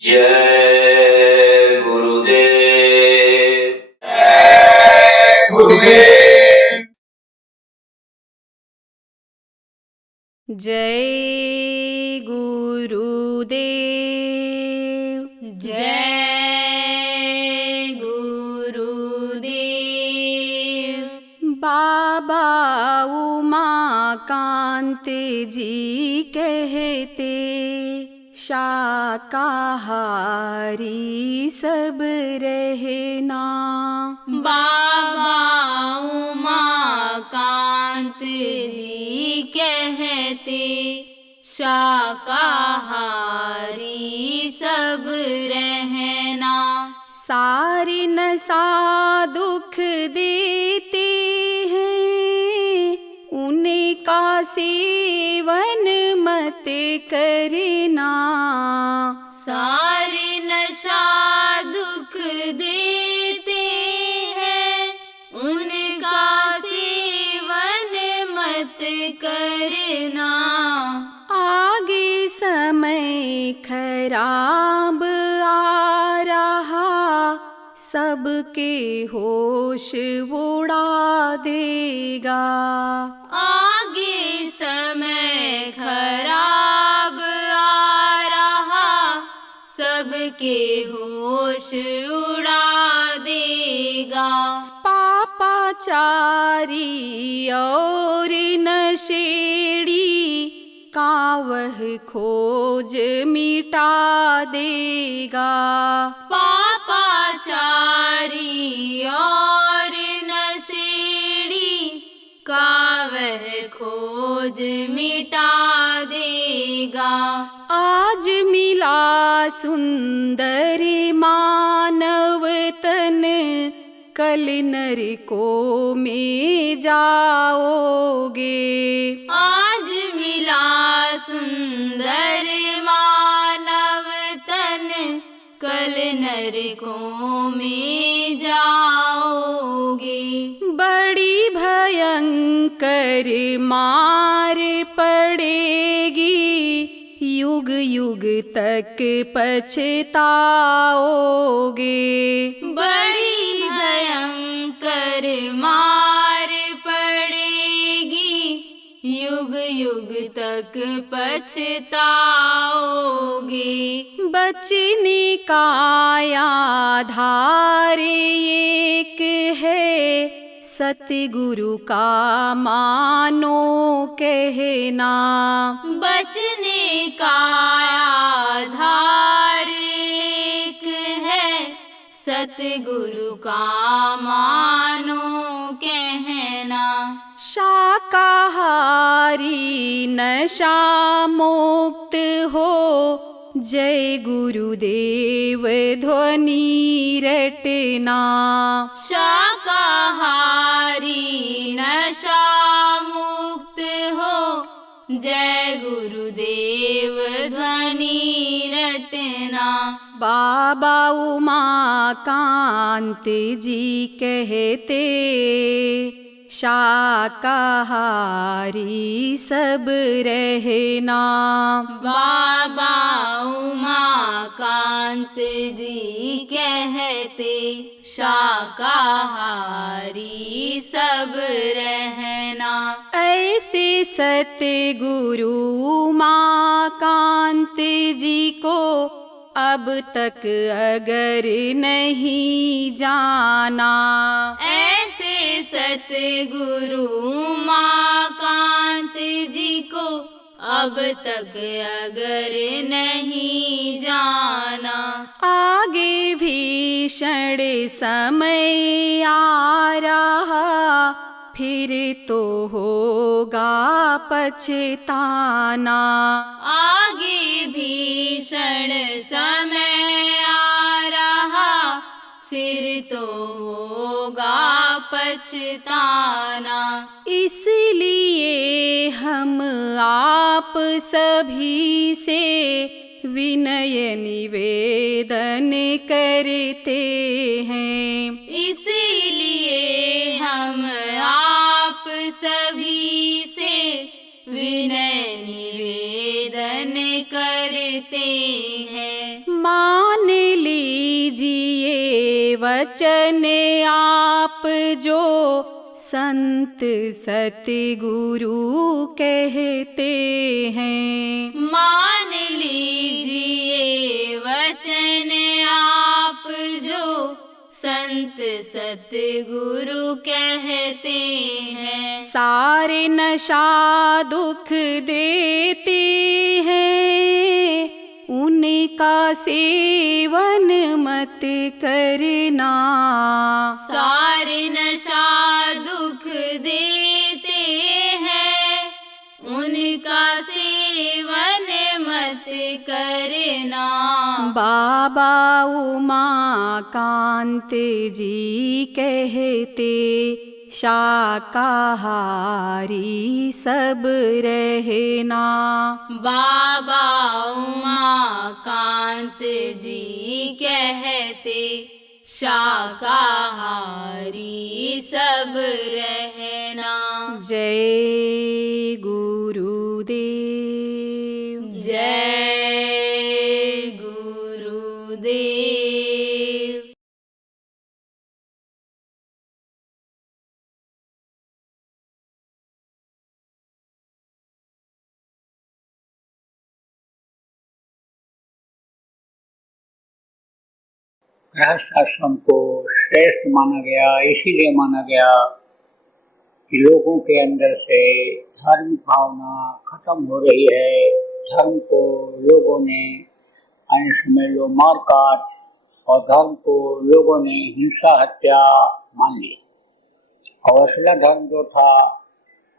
जय गुरुदेव। गुरुदेव। जय गुरुदेव। जय गुरुदेव। बाबा उमाकांत जी कहते शाकाहारी सब रहना। बाबा उमाकांत जी कहते शाकाहारी सब रहना। सारी नशा दुख देते हैं, उनका सेवन मत करना। सारी नशा दुख देते हैं, उनका सेवन मत करना। आगे समय खराब आ रहा, सबके होश उड़ा देगा। आगे समय खराब आ रहा, सबके होश उड़ा देगा। पापाचारी और नशेड़ी का वह खोज मिटा देगा। पापाचारी और नशेड़ी का वह खोज मिटा देगा। आज मिला सुंदर मानव तन, कल नरकों में जाओगे। आज मिला सुंदर मानव तन, कल नरकों में जाओगे। बड़ी भयंकर मार पड़ेगी, युग युग तक पछताओगे। बड़ी भयंकर मार पड़ेगी, युग युग तक पछताओगे। बचने का आधार एक है, सतगुरु का मानो कहना। बचने का आधार एक है, सतगुरु का मानो कहना। शाकाहारी नशा मुक्त हो, जय गुरुदेव ध्वनि रटना। शाकाहारी नशा मुक्त हो, जय गुरुदेव ध्वनि रटना। बाबा उमाकांत जी कहते शाकाहारी सब रहना। बाबा उमाकांत जी कहते शाकाहारी सब रहना। ऐसे सतगुरु उमाकांत जी को अब तक अगर नहीं जाना, ऐसे सतगुरु उमाकांत जी को अब तक अगर नहीं जाना, आगे भीषण समय आ रहा, फिर तो होगा पछताना। आगे भीषण समय आ रहा, फिर तो होगा पछताना। इसलिए हम आप सभी से विनय निवेदन करते हैं। इसीलिए हम आप सभी से करते हैं। मान लीजिए वचन आप जो संत सतगुरु कहते हैं। मान लीजिए वचन आप जो संत सतगुरु कहते हैं। सारे नशा दुख देते हैं, उनका सेवन मत करना। सारे नशा दुख देते हैं, उनका सेवन मत करना। बाबा उमाकांत जी कहते शाकाहारी सब रहना। बाबा उमाकांत जी कहते शाकाहारी सब रहना। जय गुरुदेव। जय गुरुदेव। गृहस्थ आश्रम को श्रेष्ठ माना गया, इसीलिए माना गया कि लोगों के अंदर से धार्मिक भावना खत्म हो रही है। धर्म को लोगों ने समझ लो मारकाट, और धर्म को लोगों ने हिंसा हत्या मान लिया। और असला धर्म जो था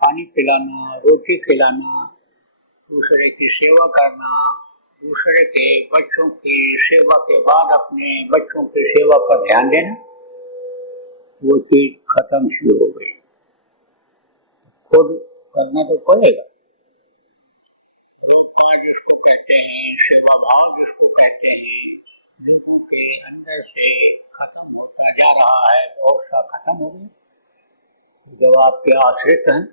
पानी पिलाना, रोटी खिलाना, दूसरे की सेवा करना, दूसरे के बच्चों की सेवा के बाद अपने बच्चों की सेवा पर ध्यान देना, वो चीज खत्म शुरू हो गई। खुद करना तो पड़ेगा। रोजगार जिसको कहते हैं, सेवा भाव जिसको कहते हैं, लोगों के अंदर से खत्म होता जा रहा है। बहुत सा खत्म हो गया। जब आपके आश्रित हैं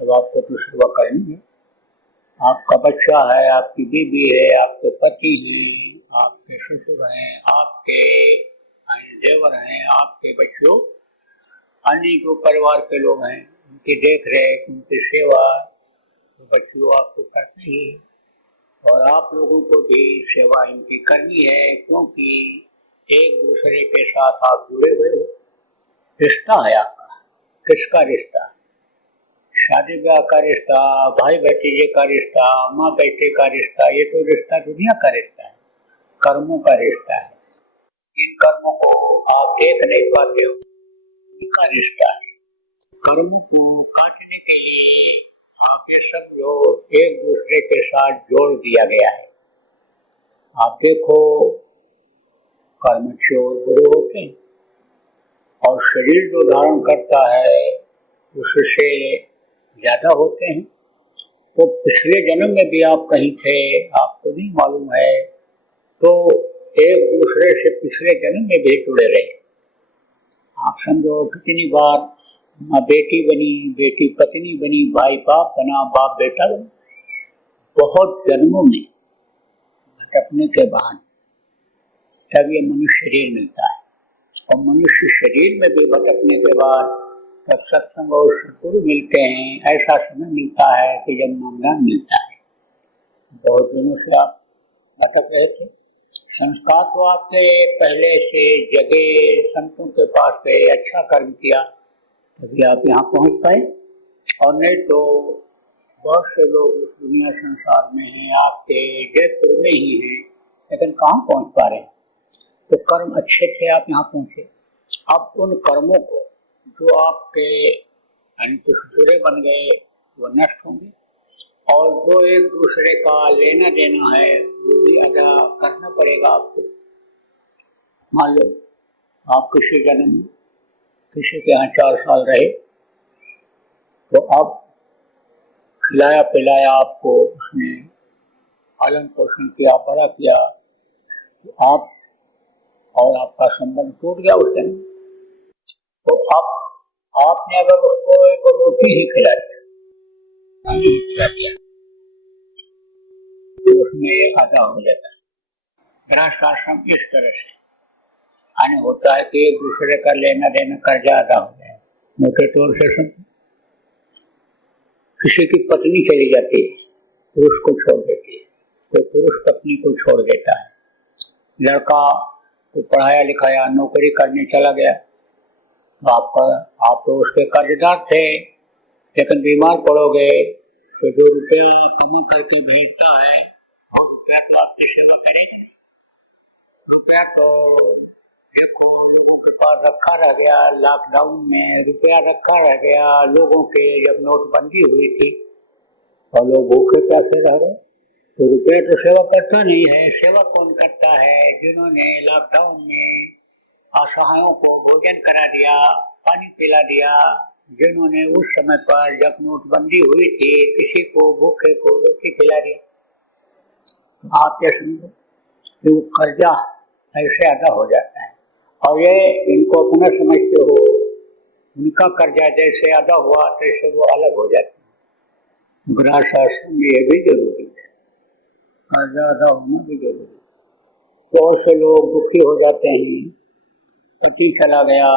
तब आपको तो सेवा करनी है। आपका बच्चा है, आपकी बीवी है, आपके पति हैं, आपके ससुर हैं, आपके देवर हैं, आपके बच्चों, अन्य जो परिवार के लोग हैं, उनकी देख रेख, उनकी सेवा तो बच्चों आपको करनी ही है। और आप लोगों को भी सेवा इनकी करनी है, क्योंकि एक दूसरे के साथ आप जुड़े हुए हो। रिश्ता है आपका। किसका रिश्ता? शादी ब्याह का रिश्ता, भाई भतीजे का रिश्ता, माँ बेटे का रिश्ता, ये तो रिश्ता दुनिया का रिश्ता है, कर्मों का रिश्ता है। इन कर्मों को आप देख नहीं पाते हो, इनका रिश्ता है। कर्मों को काटने के लिए आप ये सब लोग एक दूसरे के साथ जोड़ दिया गया है। आप देखो, कर्म चोर बुरे होते हैं, और शरीर जो धारण करता है उससे ज्यादा होते हैं। तो पिछले जन्म में भी आप कहीं थे, आपको नहीं मालूम है, तो एक दूसरे से पिछले जन्म में भी जुड़े रहे। आप समझो कितनी बार माँ बेटी बनी, बेटी पत्नी बनी, भाई बाप बना, बाप बेटा बना। बहुत जन्मों में भटकने के बाद तब ये मनुष्य शरीर मिलता है। और मनुष्य शरीर में भी भटकने के बाद तब सत्संग और सद्गुरु मिलते हैं। ऐसा समय मिलता है कि जब नामदान मिलता है। बहुत दिनों से आप भटक रहे थे, संस्कार तो आपके पहले से जगे, संतों के पास गए, अच्छा कर्म किया, तभी आप यहाँ पहुँच पाए। और नहीं तो बहुत से लोग इस दुनिया संसार में हैं, आपके जयपुर में ही हैं, लेकिन कहाँ पहुँच पा रहे हैं। तो कर्म अच्छे थे, आप यहाँ पहुँचे। अब उन कर्मों को जो आपके जुड़े बन गए वो नष्ट होंगे, और जो एक दूसरे का लेना देना है वो भी अदा करना पड़ेगा आपको। मान लो आप किसी जन्म में किसी के यहाँ 4 साल रहे, तो अब खिलाया पिलाया आपको, उसने पालन पोषण किया, बड़ा किया, तो आप और आपका संबंध टूट गया उस दिन। तो अब आपने अगर उसको एक रोटी ही खिला दिया तो उसने आधा हो जाता है। गृहस्थ आश्रम इस तरह से आने होता है कि एक दूसरे का लेना देना कर्जा आधा हो जाए। मोटे तौर से सुन, किसी की पत्नी चली जाती है, पुरुष को छोड़ देती है, कोई पुरुष पत्नी को छोड़ देता है, लड़का को पढ़ाया लिखाया नौकरी करने चला गया, आप तो उसके कर्जदार थे, लेकिन बीमार पड़ोगे तो जो रुपया कमा करके भेजता है और रुपया तो आपकी सेवा करेगा। रुपया तो देखो लोगों के पास रखा रह गया, लॉकडाउन में रुपया रखा रह गया लोगों के, जब नोटबंदी हुई थी और लोग भूखे प्यासे रह गए, तो रुपया तो सेवा करता नहीं है। सेवा कौन करता है? जिन्होंने लॉकडाउन में असहायों को भोजन करा दिया, पानी पिला दिया, जिन्होंने उस समय पर जब नोटबंदी हुई थी किसी को भूखे को रोटी खिला दिया। आप ये समझो कि वो कर्जा ऐसे अदा हो जाता है। और ये इनको अपना समझते हो, उनका कर्जा जैसे अदा हुआ तैसे वो अलग हो जाते हैं। गृहस्थ आश्रम में ये भी जरूरी है, कर्जा अदा होना भी जरूरी है। बहुत से लोग दुखी हो जाते हैं, पति चला गया,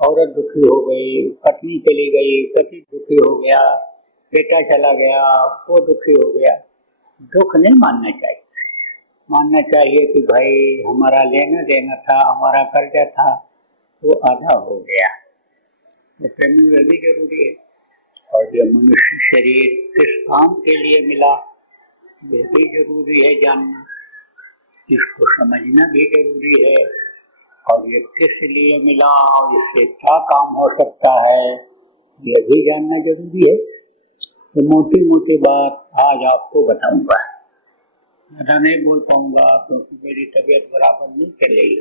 औरत दुखी हो गई, पत्नी चली गई, पति दुखी हो गया, बेटा चला गया, वो दुखी हो गया। दुख नहीं मानना चाहिए, मानना चाहिए कि भाई हमारा लेना देना था, हमारा कर्जा था, वो आधा हो गया। तो प्रेम में भी जरूरी है। और ये मनुष्य शरीर किस काम के लिए मिला ये भी जरूरी है जानना, इसको समझना भी जरूरी है। और ये किस लिए मिला और इससे क्या काम हो सकता है ये भी जानना जरूरी है। तो मोटी मोटी बात आज आपको बताऊंगा, ज़्यादा नहीं बोल पाऊंगा क्योंकि मेरी तबीयत बराबर नहीं चल रही,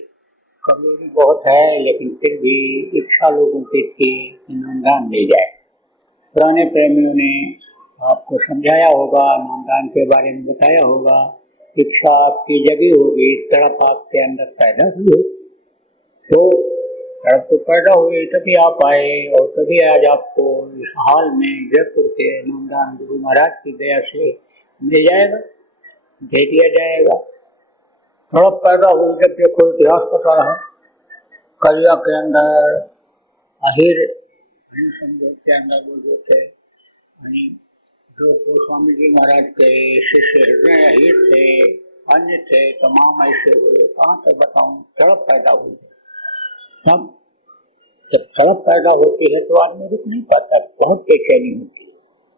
कमजोरी बहुत है, लेकिन फिर भी इच्छा लोगों की थी नामदान मिल जाए। पुराने प्रेमियों ने आपको समझाया होगा, नामदान के बारे में बताया होगा। इच्छा आपकी जगी होगी, तड़प आपके अंदर पैदा हुई हो, तो तड़प तो पैदा हुई तभी आप आए और तभी आज आपको इस हाल में जयपुर के नामदान गुरु महाराज की दया से मिल जाएगा, दे दिया जाएगा। तड़प पैदा हुई जब देखो इतिहास पता है, कलिया के अंदर अहिर समझो के अंदर वो थे जो गोस्वामी जी महाराज के शिष्य हृदय अहिर थे, अन्य थे, तमाम ऐसे हुए। कहाँ से बताऊं, तड़प पैदा हुई। तब जब तड़प पैदा होती है तो आदमी रुक नहीं पाता, बहुत बेचैनी होती है।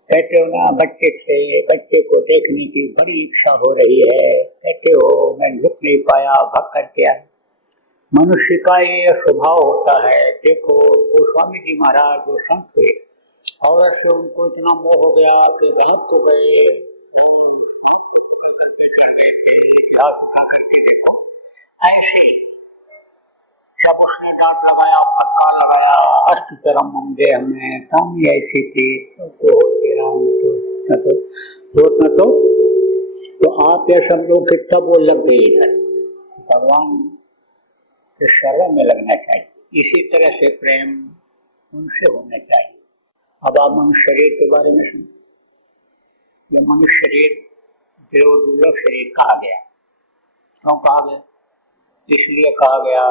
कहते हो ना, बच्चे थे, बच्चे को देखने की बड़ी इच्छा हो रही है, कहते हो मैं रुक नहीं पाया, भाग करके आया। मनुष्य का ये स्वभाव होता है। देखो गोस्वामी जी महाराज जो संत हुए, औरत से उनको इतना मोह हो गया कि गलत हो गए, करके चढ़ गए थे, इतिहास उठा करके देखो। ऐसे जब उसने डांट लगाया, पक्का लगाया, अर्थ तरम मंगे हमें काम ऐसी थी तो आप ये समझो कितना बोल लग गई इधर। भगवान के शरण में लगना चाहिए। इसी तरह से प्रेम उनसे होना चाहिए। अब आप मनुष्य शरीर के बारे में सुनो। यह मनुष्य शरीर देव दुर्लभ शरीर कहा गया। क्यों कहा गया? इसलिए कहा गया,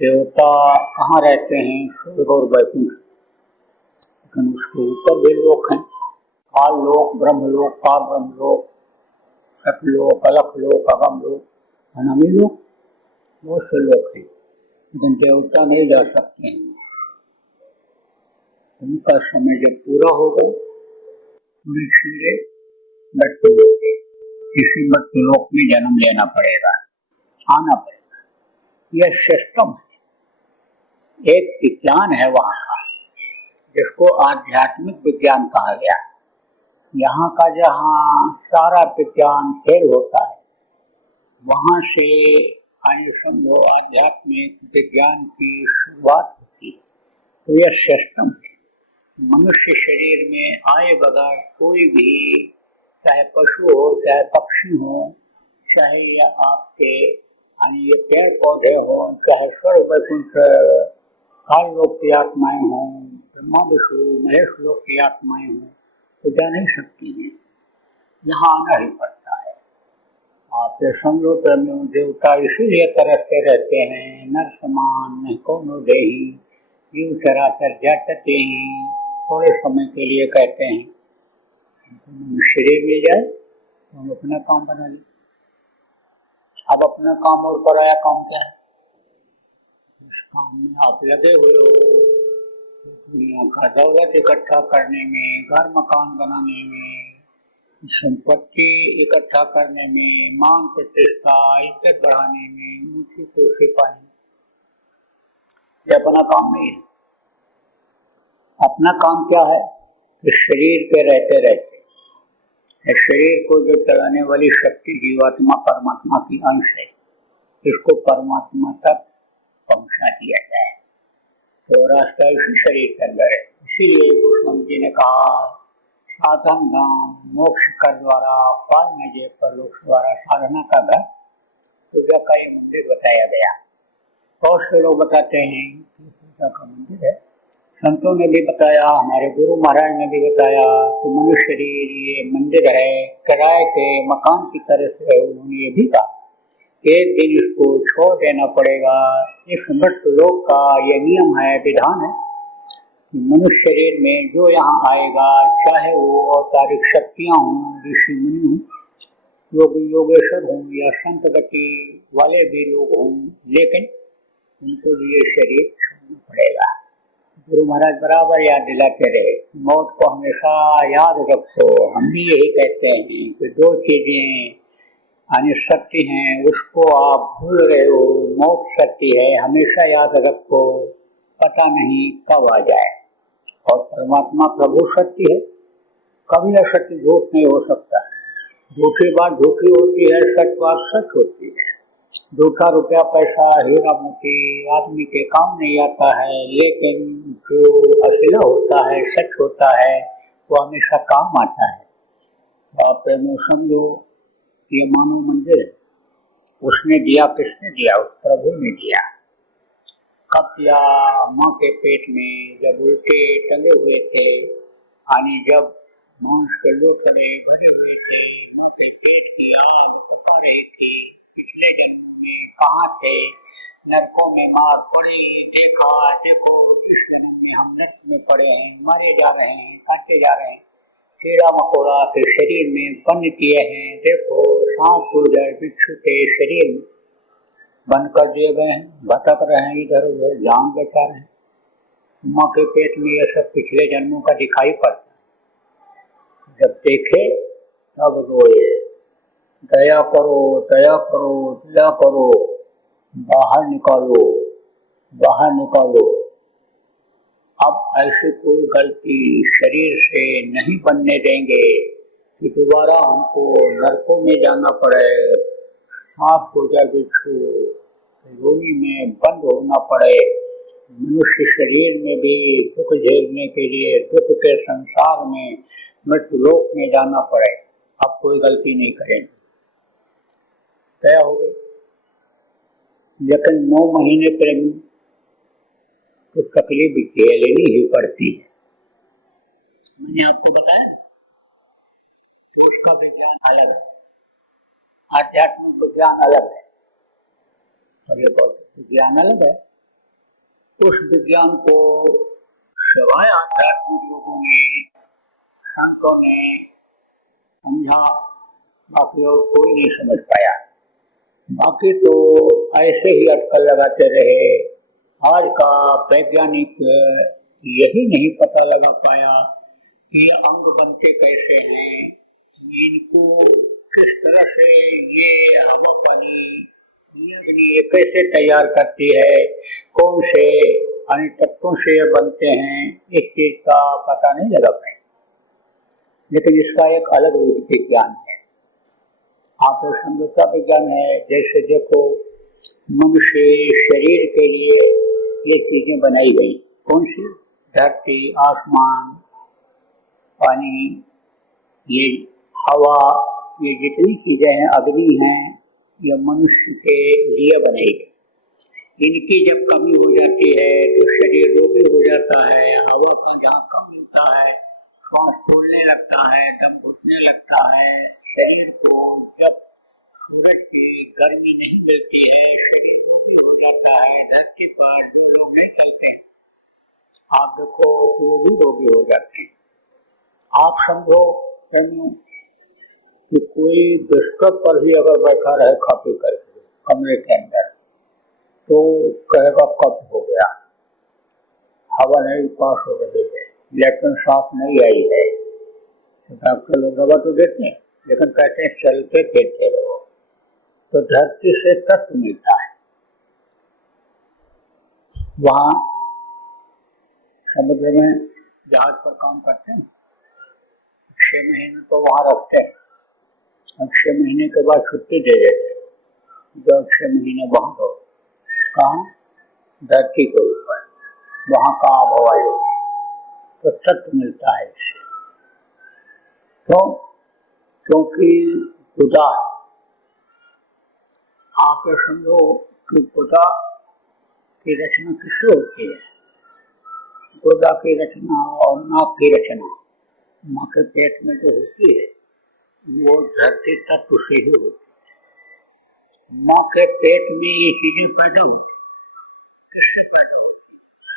देवता कहाँ रहते हैं? स्वर्ग और वैकुंठ, लेकिन उसके ऊपर भी लोक हैं, काल लोक, ब्रह्म लोक, पार ब्रह्म लोक, सतलोक, अलख लोक, अगम लोक, अनामी लोक, बहुत से लोग हैं, लेकिन देवता नहीं जा सकते हैं। उनका समय जब पूरा होगा सीधे मृत्यु लोक, किसी मृत्यु लोक में जन्म लेना पड़ेगा, आना पड़ेगा। यह सिस्टम है, एक विज्ञान है वहाँ का, जिसको आध्यात्मिक विज्ञान कहा गया। यहाँ का जहाँ सारा विज्ञान खेल होता है, वहाँ से समझो आध्यात्मिक विज्ञान की शुरुआत होती है। तो यह सिस्टम है। मनुष्य शरीर में आए बगैर कोई भी, चाहे पशु हो, चाहे पक्षी हो, चाहे या आपके ये पेड़ पौधे हो, चाहे स्वर्ग वैकुंठ काल लोक की आत्माएं हों, ब्रह्मा विष्णु महेश लोक की आत्माएं हों, तो जा नहीं सकती हैं। यहाँ आना ही पड़ता है। आपके समझो प्रेमियों देवता इसीलिए तरसते रहते हैं, नर समान कोनो देही जीव चराचर जाते ही। थोड़े समय के लिए कहते हैं शरीर मिल जाए तो हम अपना काम बना लें। अब अपना काम और पराया काम क्या है? इस काम में आप लगे हुए हो दुनिया का दौलत इकट्ठा करने में, घर मकान बनाने में, संपत्ति इकट्ठा करने में, मान प्रतिष्ठा इज्जत बढ़ाने में, ऊंची कुर्सी पाने। ये अपना काम नहीं है। अपना काम क्या है? इस शरीर पे रहते रहते इस शरीर को जो चलाने वाली शक्ति जीवात्मा परमात्मा की अंश है, इसको परमात्मा तक पहुंचा दिया जाए तो रास्ता इसी शरीर के अंदर है। इसीलिए गोस्वामी जी ने कहा साधन धाम मोक्ष कर द्वारा पाल में जे परलोक द्वारा साधना का घर पूजा का ये मंदिर बताया गया। बहुत से लोग बताते हैं कि पूजा का मंदिर है। संतों ने भी बताया, हमारे गुरु महाराज ने भी बताया कि मनुष्य शरीर ये मंदिर है, किराए के मकान की तरह से। उन्होंने ये भी कहा एक दिन इसको छोड़ देना पड़ेगा। इस मृत्यु लोक का ये नियम है, विधान है। मनुष्य शरीर में जो यहाँ आएगा, चाहे वो औतारिक शक्तियाँ हों, ऋषि मुनि हों, योगी योगेश्वर हों या संत गति वाले भी लोग हों, लेकिन उनको भी ये शरीर छोड़ना पड़ेगा। गुरु महाराज बराबर याद दिलाते रहे, मौत को हमेशा याद रखो। हम भी यही कहते हैं कि दो चीजें सत्य हैं, उसको आप भूल रहे हो। मौत सत्य है, हमेशा याद रखो, पता नहीं कब आ जाए। और परमात्मा प्रभु सत्य है, कभी असत्य झूठ नहीं हो सकता। झूठी बात झूठी होती है, सत्य बात सच होती है। झूठा रुपया पैसा हीरा मोती आदमी के काम नहीं आता है, लेकिन जो असला होता है, सच होता है, वो हमेशा काम आता है। आप समझो ये मानव मंदिर है, उसने दिया, किसने दिया? उस प्रभु ने दिया। कब दिया? माँ के पेट में जब उल्टे टंगे हुए थे, यानी जब मांस के लोथड़े भरे हुए थे, माँ के पेट की आग पका रही थी। पिछले जन्म में कहाँ थे? नरकों में मार पड़ी। देखा, देखो इस जन्म में हम नरक में पड़े हैं, मारे जा रहे हैं, काटे जा रहे हैं, कीड़ा मकोड़ा के शरीर में बंद किए हैं। देखो सांप गुर्जर बिच्छू के शरीर में बंद कर दिए गए हैं, भटक रहे हैं, इधर उधर जान बचा रहे हैं। माँ के पेट में यह सब पिछले जन्मों का दिखाई पड़ता है। जब देखे तब रोए, दया करो, दया करो, दया करो, बाहर निकालो, बाहर निकालो। अब ऐसी कोई गलती शरीर से नहीं बनने देंगे कि दोबारा हमको नरकों में जाना पड़े, सांप गुर्जर बिच्छू योनि में बंद होना पड़े, मनुष्य शरीर में भी दुख झेलने के लिए दुख के संसार में मृत्यु लोक में जाना पड़े। अब कोई गलती नहीं करेंगे, तय हो गई। लेकिन 9 महीने प्रेमी तो तकलीफ झेलनी ही पड़ती है। मैंने आपको बताया तो उसका विज्ञान अलग है, आध्यात्मिक विज्ञान अलग है और ये भौतिक विज्ञान अलग है। उस विज्ञान को सिवाय आध्यात्मिक लोगों ने, संतों ने समझा, बाकी और कोई नहीं समझ पाया। बाकी तो ऐसे ही अटकल लगाते रहे। आज का वैज्ञानिक यही नहीं पता लगा पाया कि ये अंग बनते कैसे हैं, इनको किस तरह से ये हवा पानी ये कैसे तैयार करती है, कौन से अन्य तत्वों से ये बनते हैं, इस चीज का पता नहीं लगा पाए। लेकिन इसका एक अलग विज्ञान है, आप समझौता विज्ञान है। जैसे देखो मनुष्य शरीर के लिए ये चीजें बनाई गई, कौन सी? धरती, आसमान, पानी, ये हवा, ये जितनी चीजें हैं, अग्नि हैं, ये मनुष्य के लिए बनाई गई। इनकी जब कमी हो जाती है तो शरीर रोगी हो जाता है। हवा का जहाँ कम मिलता है, सांस फूलने लगता है, दम घुटने लगता है। शरीर को जब सूरज की गर्मी नहीं मिलती है, शरीर रोगी हो जाता है। धरती पर जो लोग नहीं चलते हैं, आप देखो वो भी रोगी हो जाते हैं। आप समझो कि कोई बिस्तर पर ही अगर बैठा रहे खा पी करके कमरे के अंदर, तो कहेगा कब हो गया, हवा नहीं पास हो रही है, लेकिन सांस नहीं आई है। तो डॉक्टर लोग दवा तो देते हैं, लेकिन कहते हैं चलते फिरते रहो। तो धरती से तत्व मिलता है। वहाँ समुद्र में जहाज पर काम करते हैं, 6 महीने तो वहाँ रखते हैं, और 6 महीने के बाद छुट्टी दे देते हैं। जब 6 महीने बंद हो, कहाँ? धरती के ऊपर, वहाँ का आबहवा तो तत्व मिलता है इससे। तो क्योंकि खुदा, आप ये समझो कि खुदा की रचना किससे होती है? खुदा की रचना और नाक की रचना माँ के पेट में जो होती है, वो धरती तत्व से ही होती है। माँ के पेट में ये चीजें पैदा होती है। किससे पैदा होती है?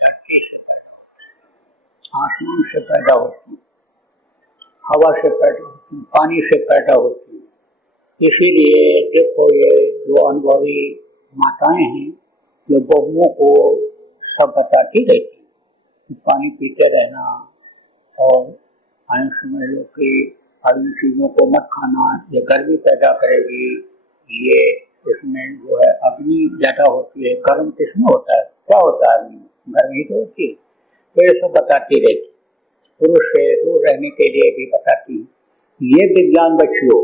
धरती से पैदा होती है, आसमान से पैदा होती है, हवा से पैदा होती है, पानी से पैदा होती है। इसीलिए देखो, ये जो अनुभवी माताएं हैं, ये बहुओं को सब बताती रहती है, पानी पीते रहना, और समझ लो कि इन चीजों को मत खाना, ये गर्मी पैदा करेगी। ये इसमें जो है अग्नि ज्यादा होती है। गर्म किसमें होता है? क्या होता है? अग्नि, गर्मी तो होती है। तो ये सब बताती रहती, पुरुष से दूर रहने के लिए भी बताती है। ये विज्ञान बच्चियों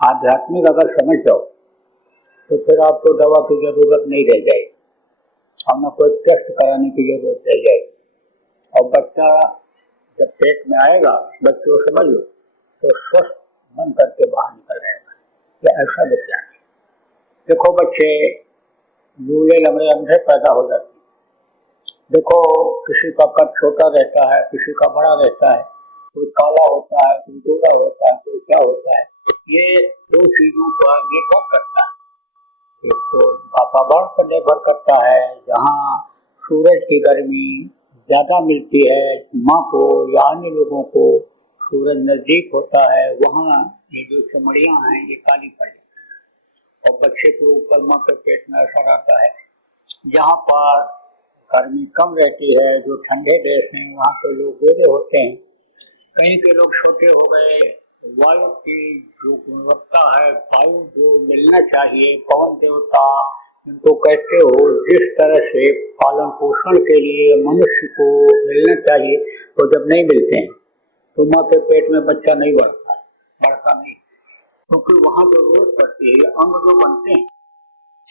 आध्यात्मिक अगर समझ जाओ, तो फिर आपको दवा की जरूरत नहीं रह जाएगी, और न कोई टेस्ट कराने की जरूरत रह जाएगी। और बच्चा जब पेट में आएगा, बच्चों समझ लो, तो स्वस्थ बन करके बाहर निकल जाएगा। ये ऐसा विज्ञान है। देखो बच्चे लूले लंगड़े अंधे पैदा हो जाते हैं। देखो किसी का कद छोटा रहता है, किसी का बड़ा रहता है, कोई काला होता है, कोई गोरा होता है, कोई क्या होता है। ये दो चीजों पर निर्भर करता है। एक तो वातावरण पर निर्भर करता है, जहाँ सूरज की गर्मी ज्यादा मिलती है माँ को या अन्य लोगों को, सूरज नजदीक होता है, वहाँ ये जो चमड़ियाँ हैं ये काली पड़ जाती है। और बच्चे के ऊपर माँ के पेट में असर आता है। जहाँ पर गर्मी कम रहती है, जो ठंडे देश हैं, वहाँ के लोग गोरे होते हैं, कहीं के लोग छोटे हो गए। वायु की जो गुणवत्ता है, वायु जो मिलना चाहिए, पवन देवता इनको कहते हो, जिस तरह से पालन पोषण के लिए मनुष्य को मिलना चाहिए, तो जब नहीं मिलते हैं तो माँ के पेट में बच्चा नहीं बढ़ता है, बढ़ता नहीं, क्योंकि वहाँ जो रोज पड़ती है, अंग जो बनते हैं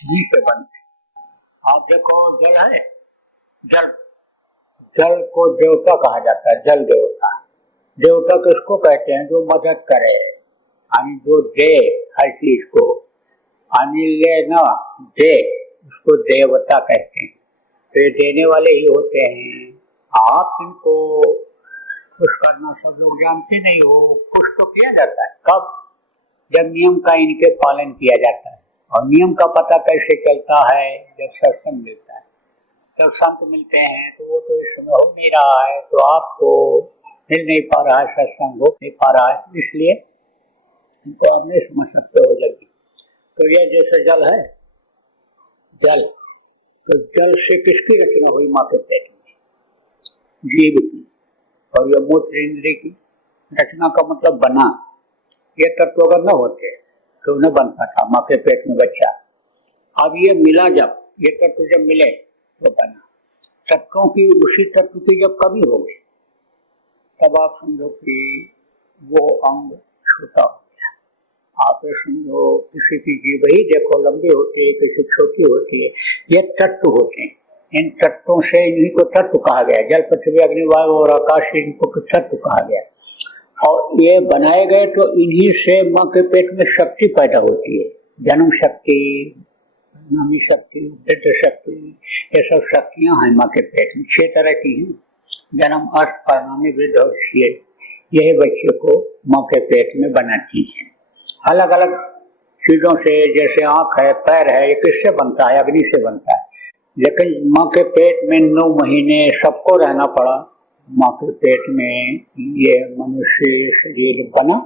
जी से बनते हैं। आप देखो जल है, जल, जल को देवता कहा जाता है, जल देवता। देवता किसको कहते हैं? जो मदद करे, यानी जो दे हर चीज को, अनिल न दे, उसको देवता कहते हैं। तो ये देने वाले ही होते हैं। आप इनको खुश करना सब लोग जानते नहीं हो। खुश तो किया जाता है कब? जब नियम का इनके पालन किया जाता है। और नियम का पता कैसे चलता है? जब सत्संग मिलता है, जब संत मिलते हैं। तो वो तो इस समय हो नहीं रहा है, तो आपको मिल नहीं पा रहा है, सत्संग हो नहीं पा रहा है, इसलिए इनको आप नहीं समझ सकते हो जल्दी। तो ये जैसे जल है, जल, तो जल से किसकी रचना हुई? माँ के पेट में, जीव की। और ये मूत्र इंद्रिय की रचना का मतलब बना। ये तत्व अगर न होते तो न बनता था माँ के पेट में बच्चा। अब ये मिला, जब ये तत्व जब मिले तो बना। तत्वों की, उसी तत्व की जब कमी हो गई, तब आप समझो कि वो अंग छोटा हो गया। आप समझो किसी की जीभ ही देखो लंबी होती है, किसी छोटी होती है। ये तत्व होते हैं। इन तत्वों से इन्हीं को तत्व कहा गया। जल, पृथ्वी, अग्नि, वायु और आकाश, इनको तत्व कहा गया। और ये बनाए गए तो इन्हीं से माँ के पेट में शक्ति पैदा होती है। जन्म शक्ति, नामी शक्ति, वृद्ध शक्ति, ये सब शक्तियाँ हैं माँ के पेट में। 6 तरह की हैं। जन्म, अर्थ, परिणामी, वृद्ध और क्षीण, यही बच्चे को माँ के पेट में बनाती है। अलग अलग चीजों से, जैसे आंख है, पैर है, ये किससे बनता है? अग्नि से बनता है। लेकिन माँ के पेट में 9 महीने सबको रहना पड़ा। माँ के पेट में ये मनुष्य शरीर बना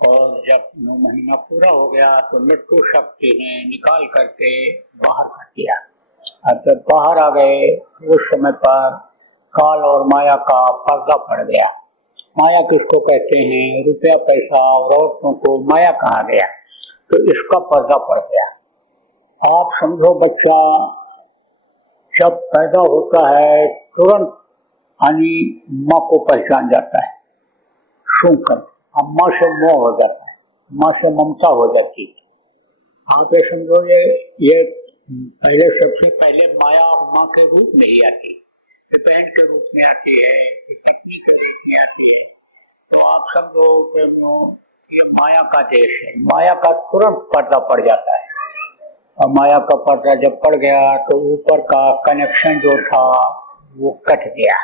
और जब 9 महीना पूरा हो गया तो मृत्यु शक्ति ने निकाल करके बाहर कर दिया। अब जब बाहर आ गए उस समय पर काल और माया का पर्दा पड़ गया। माया किसको कहते हैं? रुपया पैसा और औरतों को माया कहा गया, तो इसका पर्दा पड़ गया। आप समझो, बच्चा जब पैदा होता है तुरंत यानी माँ को पहचान जाता है, सुनकर अम्मा से मोह हो जाता है, माँ से ममता हो जाती है। आप ये समझो, ये पहले सबसे पहले माया माँ के रूप में ही आती है, बहन के रूप में आती है, पत्नी के रूप में आती है। तो आप सब लोग ये माया का देश है। माया का तुरंत पर्दा पड़ जाता है और माया का पर्दा जब पड़ गया तो ऊपर का कनेक्शन जो था वो कट गया।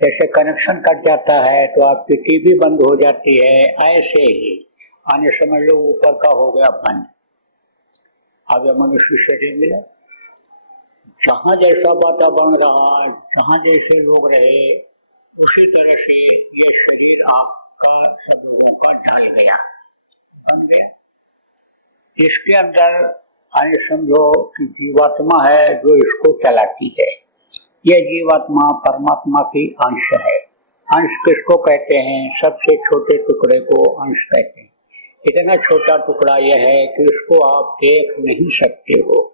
जैसे कनेक्शन कट जाता है तो आपकी टीवी बंद हो जाती है, ऐसे ही आने समझ लो ऊपर का हो गया बंद। अब यह मनुष्य शरीर मिला, जहाँ जैसा वातावरण रहा, जहाँ जैसे लोग रहे, उसी तरह से ये शरीर आपका सब लोगों का ढल गया, बन गया। इसके अंदर आने समझो कि जीवात्मा है जो इसको चलाती है। यह जीवात्मा परमात्मा की अंश है। अंश किसको कहते हैं? सबसे छोटे टुकड़े को अंश कहते हैं। इतना छोटा टुकड़ा यह है कि उसको आप देख नहीं सकते हो।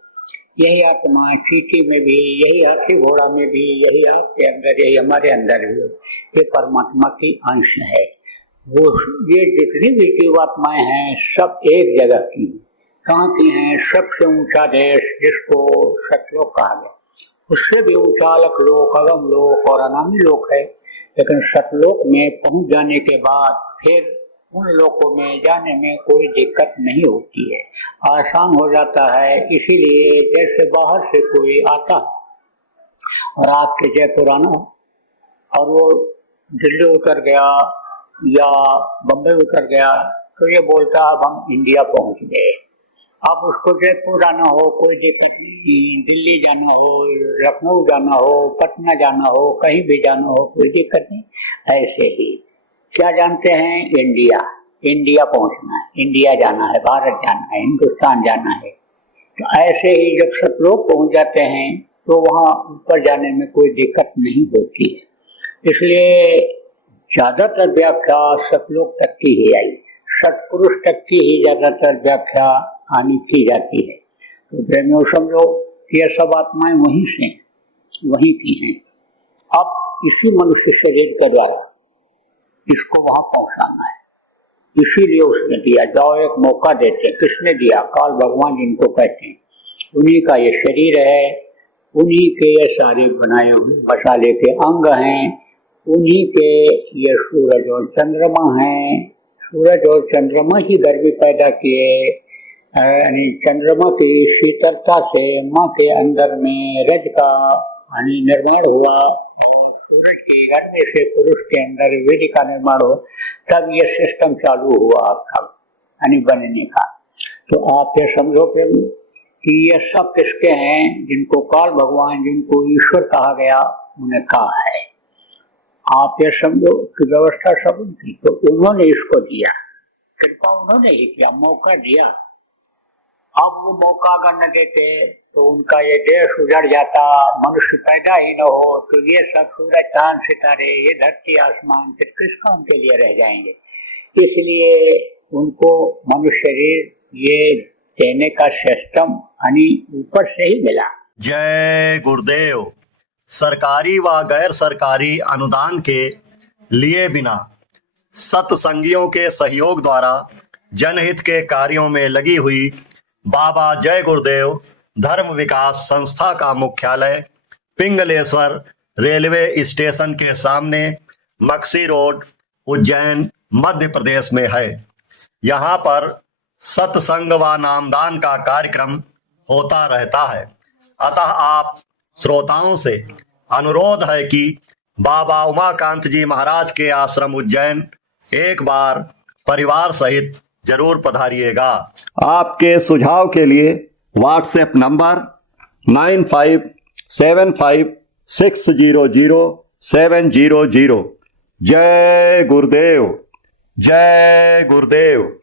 यही आत्मा चींटी में भी, यही हाथी घोड़ा में भी, यही आपके अंदर, यही हमारे अंदर भी, ये परमात्मा की अंश है। वो ये जितनी भी जीवात्माएं हैं सब एक जगह की। कहाँ की हैं? सबसे ऊंचा देश जिसको सतलोक कहा गया, उससे भी ऊंचा अलख लोक, अगम लोक और अनामी लोक है। लेकिन सतलोक में पहुंच जाने के बाद फिर उन लोकों में जाने में कोई दिक्कत नहीं होती है, आसान हो जाता है। इसीलिए जैसे बाहर से कोई आता और आपके जयपुर आना और वो दिल्ली उतर गया या बम्बई उतर गया तो ये बोलता अब हम इंडिया पहुंच गए। अब उसको जयपुर आना हो कोई दिक्कत नहीं, दिल्ली जाना हो, लखनऊ जाना हो, पटना जाना हो, कहीं भी जाना हो कोई दिक्कत नहीं। ऐसे ही क्या जानते हैं? इंडिया, इंडिया पहुंचना है, इंडिया जाना है, भारत जाना है, हिंदुस्तान जाना है। तो ऐसे ही जब सतलोक पहुंच जाते हैं तो वहाँ ऊपर जाने में कोई दिक्कत नहीं होती है। इसलिए ज्यादातर व्याख्या सतलोक तक की ही आई, सतपुरुष तक की ही ज्यादातर व्याख्या आनी की जाती है। तो प्रेमियों समझो कि यह सब आत्माएं वहीं से, वहीं की हैं। अब इसी मनुष्य शरीर के द्वारा इसको वहां पहुंचाना है, इसीलिए उसने दिया। जाओ एक मौका देते। किसने दिया? काल भगवान जिनको कहते हैं, उन्हीं का ये शरीर है, उन्हीं के ये सारे बनाए हुए मसाले के अंग हैं, उन्हीं के ये सूरज और चंद्रमा हैं। सूरज और चंद्रमा ही गर्मी पैदा किए, यानी चंद्रमा की शीतलता से माँ के अंदर में रज का यानी निर्माण हुआ और सूरज की गर्मी से पुरुष के अंदर वीर्य का निर्माण हो, तब ये सिस्टम चालू हुआ आपका यानी बनने का। तो आप ये समझो कि ये सब किसके हैं? जिनको काल भगवान, जिनको ईश्वर कहा गया, उन्हें कहा है। आप ये समझो कि व्यवस्था सब उनकी, तो उन्होंने इसको दिया, कृपा उन्होंने ही किया, मौका दिया। अब वो मौका अगर न देते तो उनका ये देश उजड़ जाता, मनुष्य पैदा ही न हो, तो ये सब सूरज चांद सितारे, ये धरती आसमान फिर किस काम के लिए रह जाएंगे। इसलिए उनको मनुष्य शरीर ये देने का सिस्टम यानी ऊपर से ही मिला। जय गुरुदेव। सरकारी व गैर सरकारी अनुदान के लिए बिना सत्संगियों के सहयोग द्वारा जनहित के कार्यों में लगी हुई बाबा जय गुरुदेव धर्म विकास संस्था का मुख्यालय पिंगलेश्वर रेलवे स्टेशन के सामने मक्सी रोड, उज्जैन, मध्य प्रदेश में है। यहाँ पर सत्संग व नामदान का कार्यक्रम होता रहता है। अतः आप श्रोताओं से अनुरोध है कि बाबा उमाकांत जी महाराज के आश्रम उज्जैन एक बार परिवार सहित जरूर पधारिएगा। आपके सुझाव के लिए व्हाट्सएप नंबर 9575600700। जय गुरुदेव, जय गुरुदेव।